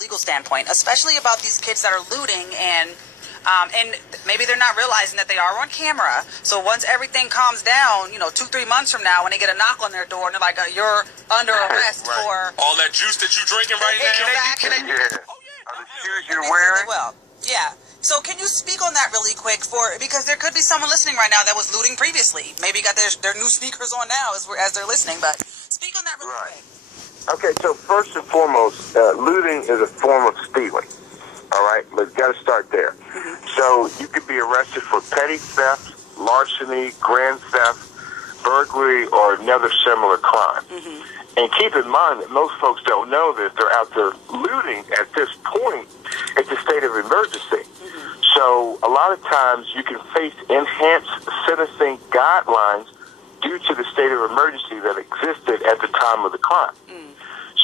legal standpoint, especially about these kids that are looting and maybe they're not realizing that they are on camera. So once everything calms down, 2-3 months from now, when they get a knock on their door and they're like, you're under arrest for all that juice that you're drinking right now. Exactly. Are the shoes you're wearing? Well, yeah. So can you speak on that really quick because there could be someone listening right now that was looting previously. Maybe got their new sneakers on now as they're listening, but speak on that really quick. Okay, so first and foremost, looting is a form of stealing. All right, we've got to start there. So you could be arrested for petty theft, larceny, grand theft, burglary, or another similar crime. And keep in mind that most folks don't know that they're out there looting at this point. It's a state of emergency. So a lot of times you can face enhanced sentencing guidelines due to the state of emergency that existed at the time of the crime.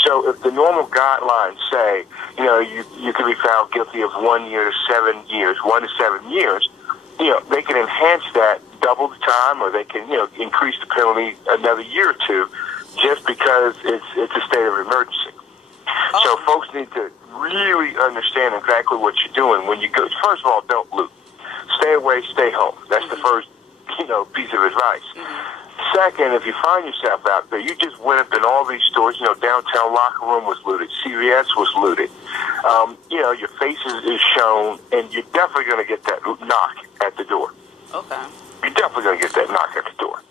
So if the normal guidelines say, you can be found guilty of 1 year to 7 years, 1 to 7 years, they can enhance that, double the time, or they can, increase the penalty another year or two, just because it's a state of emergency. So folks need to really understand exactly what you're doing when you go. First of all, don't loot. Stay away, stay home. That's the first, piece of advice. Second, if you find yourself out there, you just went up in all these stores, downtown locker room was looted, CVS was looted, your face is shown, and you're definitely going to get that knock at the door. Okay. You're definitely going to get that knock at the door.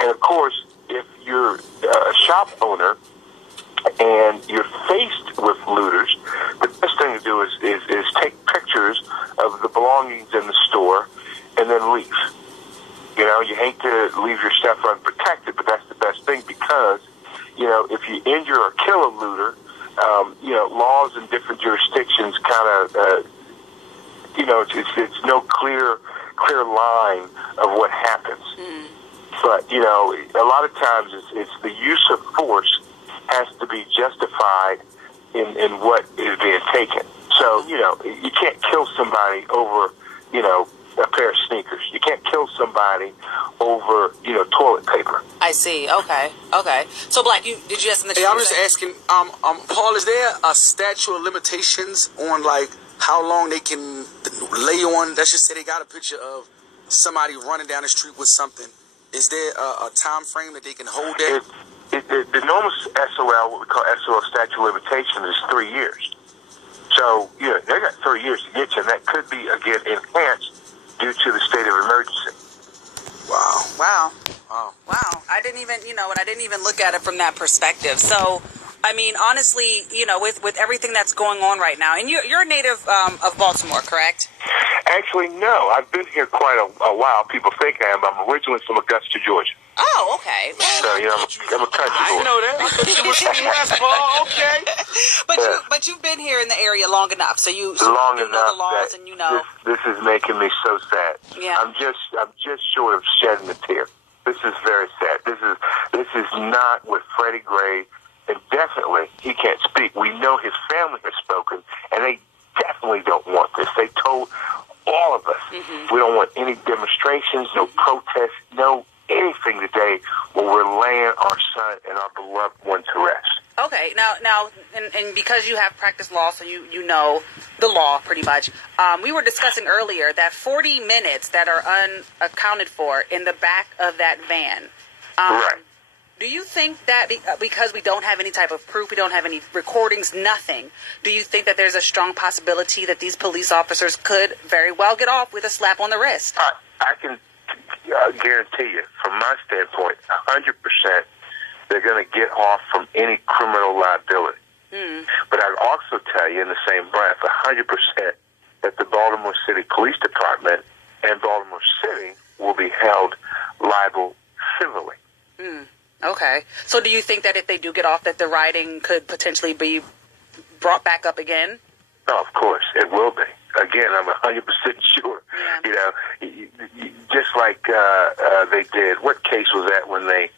And of course, if you're a shop owner and you're faced with looters, the best thing to do is take pictures of the belongings in the store and then leave. You hate to leave your stuff unprotected, but that's the best thing because, if you injure or kill a looter, laws in different jurisdictions kind of, it's no clear line of what happens. But, a lot of times it's the use of force has to be justified in what is being taken. So, you can't kill somebody over, a pair of sneakers. You can't kill somebody over, toilet paper. I see. Okay. So, Black, did you ask in the chat? I'm just asking, Paul, is there a statute of limitations on, how long they can lay on? Let's just say they got a picture of somebody running down the street with something. Is there a time frame that they can hold that? The normal SOL, what we call SOL statute of limitations, is 3 years. So, they got 3 years to get you, and that could be, again, enhanced due to the state of emergency. Wow. I didn't even look at it from that perspective. So, I mean, honestly, with everything that's going on right now, and you're a native of Baltimore, correct? Actually, no. I've been here quite a while. People think I am. I'm originally from Augusta, Georgia. Oh, okay. So, I'm a country boy. I didn't know that. I thought you was from West Paul. Okay. But you've been here in the area long enough, so you know the laws, and This is making me so sad. Yeah. I'm just short of shedding a tear. This is very sad. This is not what Freddie Gray, and definitely he can't speak. We know his family has spoken, and they definitely don't want this. They told all of us we don't want any demonstrations, no protests, no anything today where we're laying our son and our beloved one to rest. Okay, now, and because you have practiced law, so you know the law pretty much. We were discussing earlier that 40 minutes that are unaccounted for in the back of that van. Right. Do you think that because we don't have any type of proof, we don't have any recordings, nothing, do you think that there's a strong possibility that these police officers could very well get off with a slap on the wrist? I can guarantee you, from my standpoint, 100%, they're going to get off from any criminal liability. But I'd also tell you in the same breath, 100%, that the Baltimore City Police Department and Baltimore City will be held liable civilly. Okay. So do you think that if they do get off, that the rioting could potentially be brought back up again? No, of course, it will be. Again, I'm 100% sure. Yeah. Just like they did. What case was that when they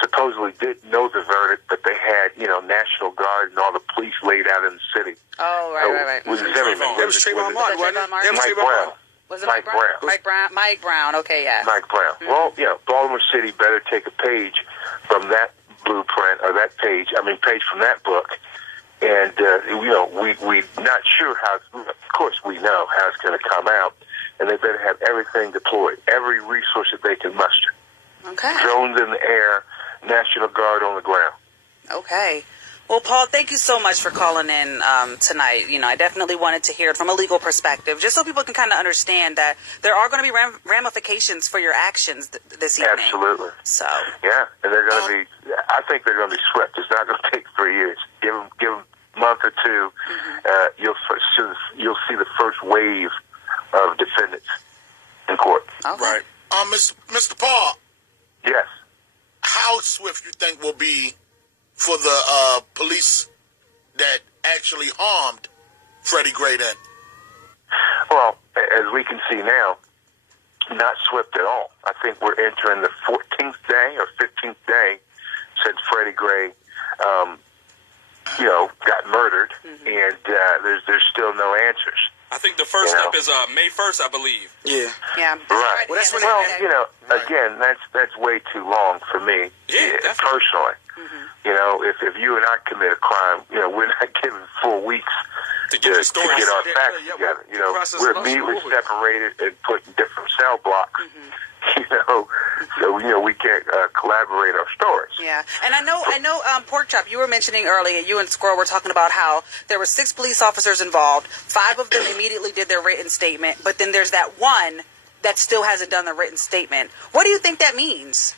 supposedly didn't know the verdict, but they had, National Guard and all the police laid out in the city? Oh, right. Was it everything? That was Trayvon Martin, wasn't it? Mike Brown. Was it Mike Brown? Mike Brown. Okay, yeah. Mike Brown. Well, Baltimore City better take a page from that blueprint or that page. Page from that book, And we not sure how. Of course, we know how it's going to come out, and they better have everything deployed, every resource that they can muster. Okay. Drones in the air, National Guard on the ground. Okay. Well, Paul, thank you so much for calling in tonight. I definitely wanted to hear it from a legal perspective, just so people can kind of understand that there are going to be ramifications for your actions this evening. Absolutely. So. Yeah, and they're going to be. I think they're going to be swept. It's not going to take 3 years. Give them a month or two. You'll see the first wave of defendants in court. Okay. Right. Mr. Paul. Yes. How swift you think will be for the police that actually harmed Freddie Gray then? Well, as we can see now, not swift at all. I think we're entering the 14th day or 15th day since Freddie Gray, got murdered, and there's still no answers. I think the first step is May 1st, I believe. Yeah. Yeah. Right. Well, that's when again, that's way too long for me, personally. If you and I commit a crime, we're not given 4 weeks to get the story, to get our facts together. We're immediately separated and put in different cell blocks. So we can't collaborate our stories. Yeah, and I know, Pork Chop, you were mentioning earlier, you and Squirrel were talking about how there were 6 police officers involved. 5 of them immediately did their written statement, but then there's that one that still hasn't done the written statement. What do you think that means?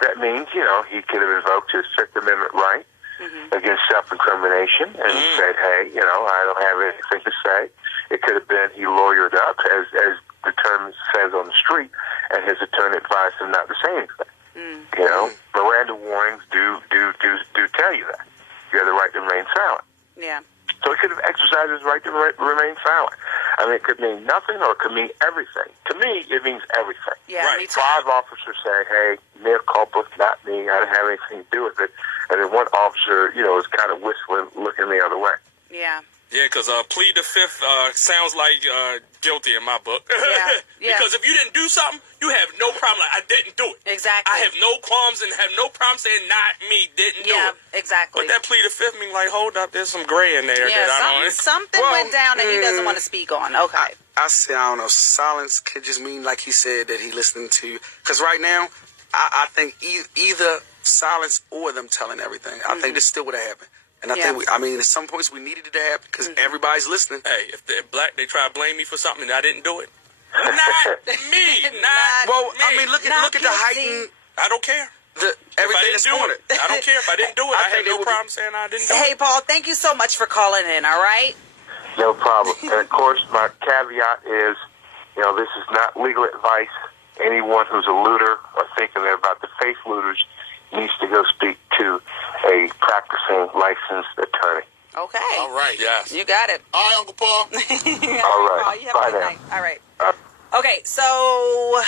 That means, he could have invoked his Fifth Amendment right against self-incrimination and said, hey, I don't have anything to say. It could have been he lawyered up, as the term says on the street, and his attorney advised him not to say anything. Miranda warnings do tell you that. You have the right to remain silent. Yeah. So he could have exercised his right to remain silent. I mean, it could mean nothing or it could mean everything. To me, it means everything. Yeah, right. me too. 5 officers say, hey, mea culpa, not me, I didn't have anything to do with it. And then one officer, is kind of whistling, looking the other way. Yeah. Yeah, because plead the fifth sounds like guilty in my book. Yeah. Because if you didn't do something, you have no problem. Like, I didn't do it. Exactly. I have no qualms and have no problem saying not me, didn't do it. Yeah, exactly. But that plead the fifth means like, hold up, there's some gray in there. Yeah, that I don't. something went down that he doesn't want to speak on. Okay. I don't know. Silence could just mean, like he said, that he listening to. Because right now, I think either silence or them telling everything. I think this still would have happened. And I think, at some points we needed it to happen because everybody's listening. Hey, if they're black, they try to blame me for something and I didn't do it. Not me. Not well, me. look at the heightened. I don't care. Everything that's on it. I don't care if I didn't do it. I have no problem saying I didn't do it. Hey, Paul, thank you so much for calling in, all right? No problem. And of course, my caveat is, this is not legal advice. Anyone who's a looter or thinking they're about to face looters needs to go speak to a practicing licensed attorney. Okay. All right. Yes. You got it. All right, Uncle Paul. All right. Paul, you have a Bye good now. night. All right. Okay, so